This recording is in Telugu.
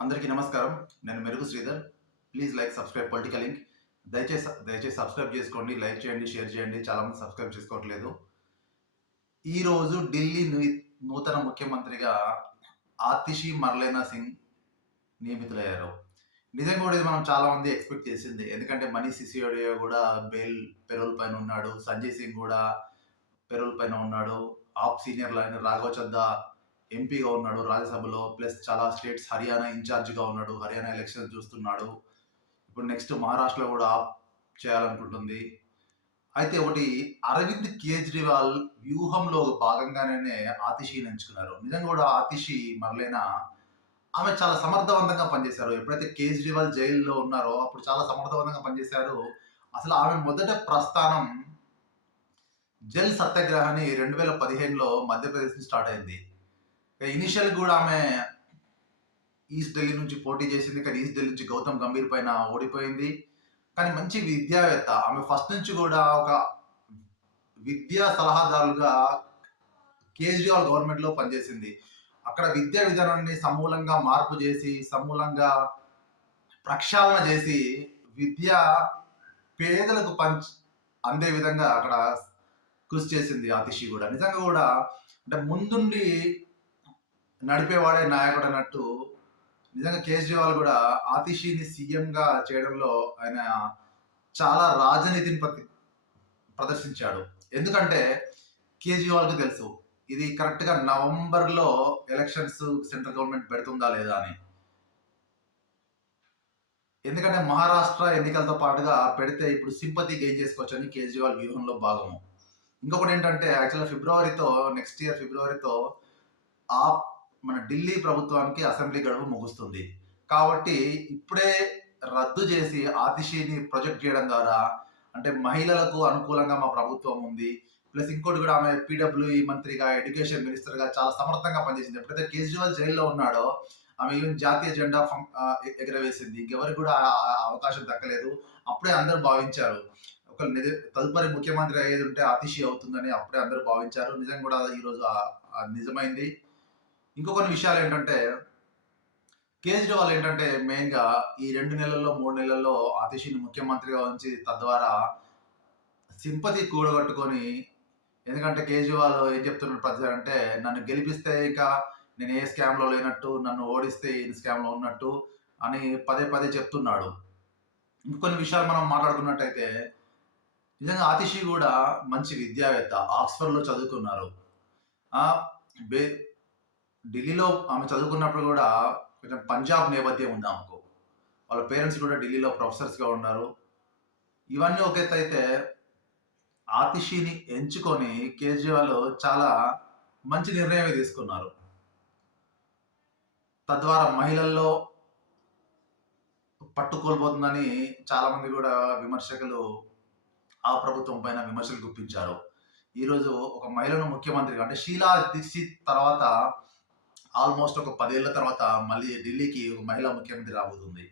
అందరికీ నమస్కారం. నేను మెరుగు Sridhar. Please like, subscribe political link. దయచేసి సబ్స్క్రైబ్ చేసుకోండి. లైక్ చేయండి, షేర్ చేయండి. చాలామంది సబ్స్క్రైబ్ చేసుకోవట్లేదు. ఈరోజు ఢిల్లీ నూతన ముఖ్యమంత్రిగా ఆతిషి మర్లేనా సింగ్ నియమితులయ్యారు. నిజంగా కూడా ఇది మనం చాలా మంది ఎక్స్పెక్ట్ చేసింది. ఎందుకంటే మనీష్ సిసోడియా కూడా పెరోల్ పైన ఉన్నాడు. సంజయ్ సింగ్ కూడా పెరోల్ పైన ఉన్నాడు. ఆప్ సీనియర్ లైన్ రాఘవ్ చద్దా ఎంపీగా ఉన్నాడు రాజ్యసభలో. ప్లస్ చాలా స్టేట్స్ హర్యానా ఇన్ఛార్జిగా ఉన్నాడు. హర్యానా ఎలక్షన్ చూస్తున్నాడు. ఇప్పుడు నెక్స్ట్ మహారాష్ట్రలో కూడా ఆప్ చేయాలనుకుంటుంది. అయితే ఒకటి, అరవింద్ కేజ్రీవాల్ వ్యూహంలో భాగంగానే ఆతిషిని ఎంచుకున్నారు. నిజంగా కూడా ఆతిషి మర్లేనా ఆమె చాలా సమర్థవంతంగా పనిచేశారు. ఎప్పుడైతే కేజ్రీవాల్ జైల్లో ఉన్నారో అప్పుడు చాలా సమర్థవంతంగా పనిచేశారు. అసలు ఆమె మొదట ప్రస్థానం జల్ సత్యాగ్రహాన్ని 2015లో మధ్యప్రదేశ్ నుంచి స్టార్ట్ అయింది. ఇనిషియల్ కూడా ఆమె ఈస్ట్ ఢిల్లీ నుంచి పోటీ చేసింది. కానీ ఈస్ట్ ఢిల్లీ నుంచి గౌతమ్ గంభీర్ పైన ఓడిపోయింది. కానీ మంచి విద్యావేత్త. ఆమె ఫస్ట్ నుంచి కూడా ఒక విద్యా సలహాదారులుగా కేజ్రీవాల్ గవర్నమెంట్లో పనిచేసింది. అక్కడ విద్యా విధానాన్ని సమూలంగా మార్పు చేసి, సమూలంగా ప్రక్షాళన చేసి, విద్య పేదలకు అందే విధంగా అక్కడ కృషి చేసింది ఆతిషి కూడా. నిజంగా కూడా అంటే ముందుండి నడిపేవాడే నాయకుడు అన్నట్టు నిజంగా కేజ్రీవాల్ కూడా ఆతిషిని సీఎంగా చేయడంలో ఆయన చాలా రాజనీతిని ప్రదర్శించాడు. ఎందుకంటే కేజ్రీవాల్కి తెలుసు ఇది కరెక్ట్గా నవంబర్లో ఎలక్షన్స్ సెంట్రల్ గవర్నమెంట్ పెడుతుందా లేదా అని. ఎందుకంటే మహారాష్ట్ర ఎన్నికలతో పాటుగా పెడితే ఇప్పుడు సింపతి గెయిన్ చేసుకోవచ్చని కేజ్రీవాల్ వ్యూహంలో భాగము. ఇంకొకటి ఏంటంటే యాక్చువల్గా నెక్స్ట్ ఇయర్ ఫిబ్రవరితో ఆ మన ఢిల్లీ ప్రభుత్వానికి అసెంబ్లీ గడువు ముగుస్తుంది. కాబట్టి ఇప్పుడే రద్దు చేసి ఆతిషిని ప్రొజెక్ట్ చేయడం ద్వారా అంటే మహిళలకు అనుకూలంగా మా ప్రభుత్వం ఉంది. ప్లస్ ఇంకోటి కూడా ఆమె పీడబ్ల్యూఈ మంత్రిగా, ఎడ్యుకేషన్ మినిస్టర్గా చాలా సమర్థంగా పనిచేసింది. ఎప్పుడైతే కేజ్రీవాల్ జైల్లో ఉన్నాడో ఆమె ఈవెన్ జాతీయ జెండా ఎగరవేసింది. ఇంకెవరికి కూడా అవకాశం దక్కలేదు. అప్పుడే అందరూ భావించారు ఒక తదుపరి ముఖ్యమంత్రి అయ్యేది ఉంటే ఆతిషి అవుతుందని అప్పుడే అందరూ భావించారు. నిజంగా కూడా ఈరోజు నిజమైంది. ఇంకో కొన్ని విషయాలు ఏంటంటే కేజ్రీవాల్ ఏంటంటే మెయిన్గా ఈ 2 నెలల్లో 3 నెలల్లో ఆతిషిని ముఖ్యమంత్రిగా ఉంచి తద్వారా సింపతి కూడగట్టుకొని, ఎందుకంటే కేజ్రీవాల్ ఏం చెప్తున్నాడు ప్రజలు అంటే నన్ను గెలిపిస్తే ఇంకా నేను ఏ స్కామ్లో లేనట్టు, నన్ను ఓడిస్తే ఈ స్కామ్లో ఉన్నట్టు అని పదే పదే చెప్తున్నాడు. ఇంకొన్ని విషయాలు మనం మాట్లాడుకున్నట్టయితే నిజంగా ఆతిషి కూడా మంచి విద్యావేత్త. ఆక్స్ఫర్డ్లో చదువుకున్నారు. ఢిల్లీలో ఆమె చదువుకున్నప్పుడు కూడా కొంచెం పంజాబ్ నేపథ్యం ఉంది ఆమెకు. వాళ్ళ పేరెంట్స్ కూడా ఢిల్లీలో ప్రొఫెసర్స్గా ఉన్నారు. ఇవన్నీ ఒక ఎత్తు అయితే ఆతిషిని ఎంచుకొని కేజ్రీవాల్ చాలా మంచి నిర్ణయం తీసుకున్నారు. తద్వారా మహిళల్లో పట్టు కోల్పోతుందని చాలా మంది కూడా విమర్శకులు ఆ ప్రభుత్వం పైన విమర్శలు గుప్పించారు. ఈరోజు ఒక మహిళను ముఖ్యమంత్రిగా అంటే షీలా దీక్షిత్ తర్వాత ఆల్మోస్ట్ ఒక 10 ఏళ్ల తర్వాత మళ్ళీ ఢిల్లీకి ఒక మహిళా ముఖ్యమంత్రి రాబోతుంది.